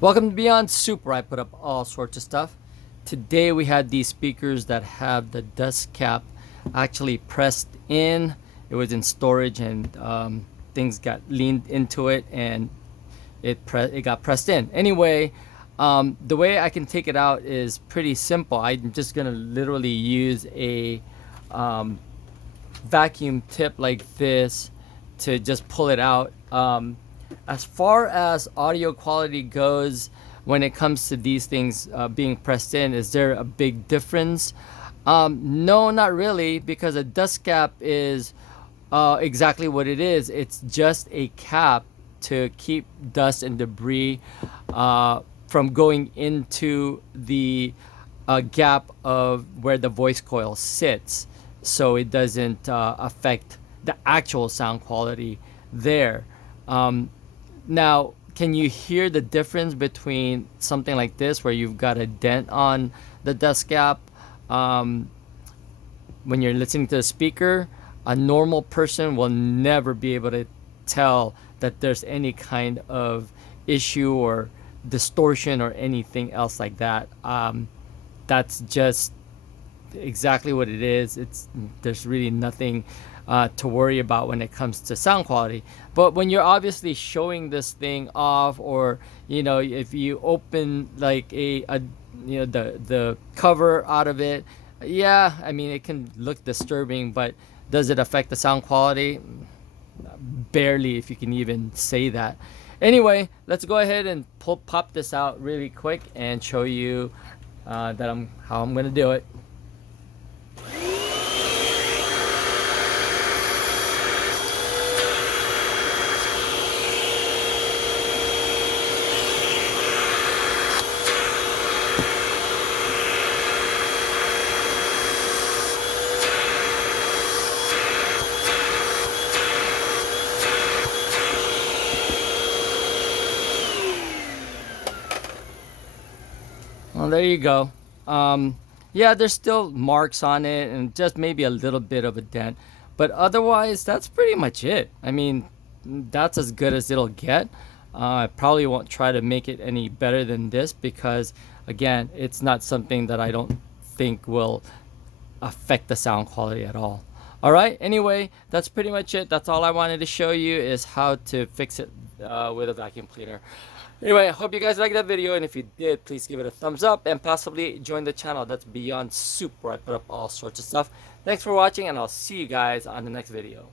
Welcome to Beyond Soup, where I put up all sorts of stuff. Today we had these speakers that have the dust cap actually pressed in. It was in storage and things got leaned into it and it got pressed in. Anyway, the way I can take it out is pretty simple. I'm just gonna literally use a vacuum tip like this to just pull it out. As far as audio quality goes, when it comes to these things being pressed in, is there a big difference? No, not really, because a dust cap is exactly what it is. It's just a cap to keep dust and debris from going into the gap of where the voice coil sits, so it doesn't affect the actual sound quality there. Now, can you hear the difference between something like this, where you've got a dent on the dust cap, when you're listening to the speaker? A normal person will never be able to tell that there's any kind of issue or distortion or anything else like that. That's just exactly what it is. There's really nothing to worry about when it comes to sound quality. But when you're obviously showing this thing off, or if you open like the cover out of it, yeah, I mean, it can look disturbing, but does it affect the sound quality? Barely, if you can even say that. Anyway, let's go ahead and pop this out really quick and show you how I'm gonna do it. Well, there you go. Yeah, there's still marks on it and just maybe a little bit of a dent. But otherwise, that's pretty much it. I mean, that's as good as it'll get. I probably won't try to make it any better than this because, again, it's not something that I don't think will affect the sound quality at all. All right, anyway, that's pretty much it. That's all I wanted to show you, is how to fix it with a vacuum cleaner. Anyway, I hope you guys liked that video, and if you did, please give it a thumbs up and possibly join the channel. That's Beyond Soup, where I put up all sorts of stuff. Thanks for watching, and I'll see you guys on the next video.